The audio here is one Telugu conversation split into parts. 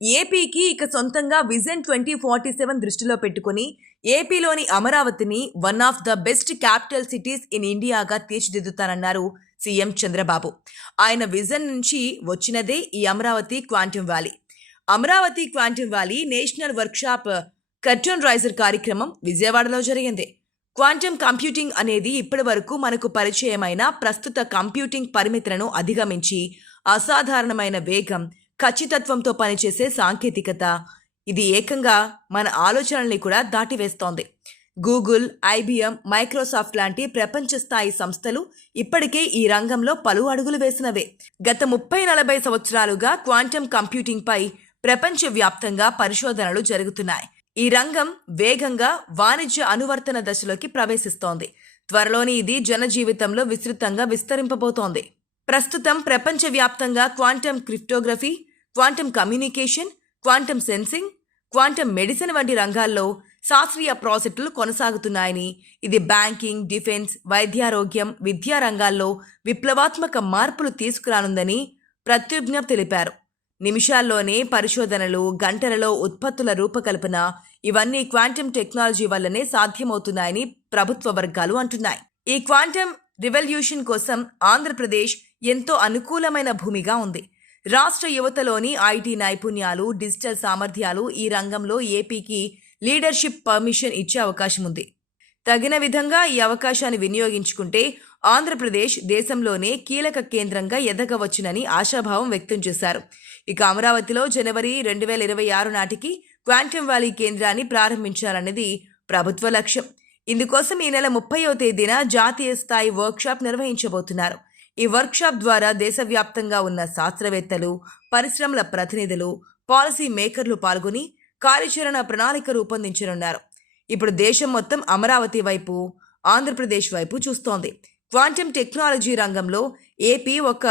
ఏపీకి ఇక సొంతంగా విజన్ ట్వంటీ ఫార్టీ సెవెన్ దృష్టిలో పెట్టుకుని ఏపీలోని అమరావతిని one of the best capital cities in ఇండియాగా తీర్చిదిద్దుతానన్నారు సీఎం చంద్రబాబు. ఆయన విజన్ నుంచి వచ్చినదే ఈ Amaravati quantum valley. Amaravati quantum valley national workshop curtain raiser కార్యక్రమం విజయవాడలో జరిగింది. క్వాంటమ్ కంప్యూటింగ్ అనేది ఇప్పటి వరకు మనకు పరిచయమైన ప్రస్తుత కంప్యూటింగ్ పరిమితులను అధిగమించి అసాధారణమైన వేగం ఖచ్చితత్వంతో పనిచేసే సాంకేతికత. ఇది ఏకంగా మన ఆలోచనల్ని కూడా దాటివేస్తోంది. గూగుల్ ఐబిఎం మైక్రోసాఫ్ట్ లాంటి ప్రపంచ స్థాయి సంస్థలు ఇప్పటికే ఈ రంగంలో పలు అడుగులు వేసినవే. గత ముప్పై నలభై సంవత్సరాలుగా క్వాంటమ్ కంప్యూటింగ్పై ప్రపంచవ్యాప్తంగా పరిశోధనలు జరుగుతున్నాయి. ఈ రంగం వేగంగా వాణిజ్య అనువర్తన దశలోకి ప్రవేశిస్తోంది. త్వరలోనే ఇది జనజీవితంలో విస్తృతంగా విస్తరింపబోతోంది. ప్రస్తుతం ప్రపంచవ్యాప్తంగా quantum cryptography quantum communication quantum sensing quantum medicine వంటి రంగాల్లో శాస్త్రీయ ప్రాజెక్టులు కొనసాగుతున్నాయని ఇది బ్యాంకింగ్ డిఫెన్స్ వైద్యారోగ్యం విద్యా రంగాల్లో విప్లవాత్మక మార్పులు తీసుకురానుందని ప్రత్యుజ్ఞ తెలిపారు. నిమిషాల్లోనే పరిశోధనలు గంటలలో ఉత్పత్తుల రూపకల్పన ఇవన్నీ క్వాంటమ్ టెక్నాలజీ వల్లనే సాధ్యమవుతున్నాయని ప్రభుత్వ వర్గాలు అంటున్నాయి. ఈ క్వాంటమ్ రివల్యూషన్ కోసం ఆంధ్రప్రదేశ్ ఎంతో అనుకూలమైన భూమిగా ఉంది. రాష్ట్ర యువతలోని ఐటీ నైపుణ్యాలు డిజిటల్ సామర్థ్యాలు ఈ రంగంలో ఏపీకి లీడర్షిప్ పర్మిషన్ ఇచ్చే అవకాశం ఉంది. తగిన విధంగా ఈ అవకాశాన్ని వినియోగించుకుంటే ఆంధ్రప్రదేశ్ దేశంలోనే కీలక కేంద్రంగా ఎదగవచ్చునని ఆశాభావం వ్యక్తం చేశారు. ఇక అమరావతిలో జనవరి రెండు వేల ఇరవై ఆరు నాటికి క్వాంటమ్ వ్యాలీ కేంద్రాన్ని ప్రారంభించాలన్నది ప్రభుత్వ లక్ష్యం. ఇందుకోసం ఈ నెల ముప్పైవ తేదీన జాతీయ స్థాయి వర్క్షాప్ నిర్వహించబోతున్నారు. ఈ వర్క్షాప్ ద్వారా దేశవ్యాప్తంగా ఉన్న శాస్త్రవేత్తలు పరిశ్రమల ప్రతినిధులు పాలసీ మేకర్లు పాల్గొని కార్యాచరణ ప్రణాళిక రూపొందించనున్నారు. ఇప్పుడు దేశం మొత్తం అమరావతి వైపు ఆంధ్రప్రదేశ్ వైపు చూస్తోంది. క్వాంటమ్ టెక్నాలజీ రంగంలో ఏపీ ఒక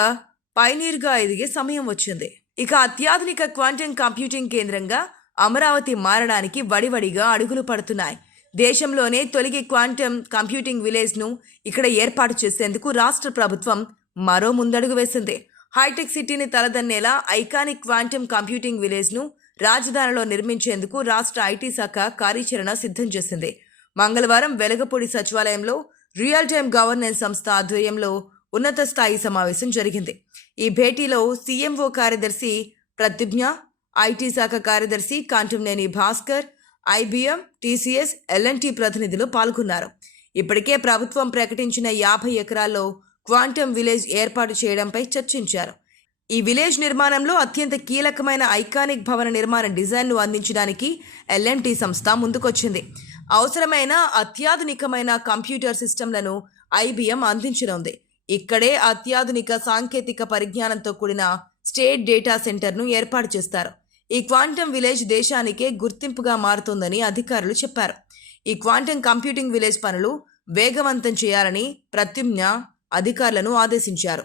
పైనీర్గా ఎదిగే సమయం వచ్చింది. ఇక అత్యాధునిక క్వాంటమ్ కంప్యూటింగ్ కేంద్రంగా అమరావతి మారడానికి వడివడిగా అడుగులు పడుతున్నాయి. దేశంలోనే తొలిగి క్వాంటమ్ కంప్యూటింగ్ విలేజ్ను ఇక్కడ ఏర్పాటు చేసేందుకు రాష్ట్ర ప్రభుత్వం మరో ముందడుగు వేసింది. హైటెక్ సిటీని తలదన్నేలా ఐకానిక్ క్వాంటమ్ కంప్యూటింగ్ విలేజ్ను రాజధానిలో నిర్మించేందుకు రాష్ట్ర ఐటీ శాఖ కార్యాచరణ సిద్ధం చేసింది. మంగళవారం వెలగపూడి సచివాలయంలో రియల్ టైమ్ గవర్నెన్స్ సంస్థ ఆధ్వర్యంలో ఉన్నత స్థాయి సమావేశం జరిగింది. ఈ భేటీలో సీఎంఓ కార్యదర్శి ప్రతిజ్ఞ ఐటీ శాఖ కార్యదర్శి Katamneni Bhaskar IBM TCS L N T ప్రతినిధులు పాల్గొన్నారు. ఇప్పటికే ప్రభుత్వం ప్రకటించిన యాభై ఎకరాల్లో క్వాంటమ్ విలేజ్ ఏర్పాటు చేయడంపై చర్చించారు. ఈ విలేజ్ నిర్మాణంలో అత్యంత కీలకమైన ఐకానిక్ భవన నిర్మాణ డిజైన్ను అందించడానికి ఎల్ఎన్టీ సంస్థ ముందుకొచ్చింది. అవసరమైన అత్యాధునికమైన కంప్యూటర్ సిస్టంలను ఐబీఎం అందించనుంది. ఇక్కడే అత్యాధునిక సాంకేతిక పరిజ్ఞానంతో కూడిన స్టేట్ డేటా సెంటర్ను ఏర్పాటు చేస్తారు. ఈ క్వాంటమ్ విలేజ్ దేశానికే గుర్తింపుగా మారుతుందని అధికారులు చెప్పారు. ఈ క్వాంటమ్ కంప్యూటింగ్ విలేజ్ పనులు వేగవంతం చేయాలని ప్రత్యుమ్న అధికారులను ఆదేశించారు.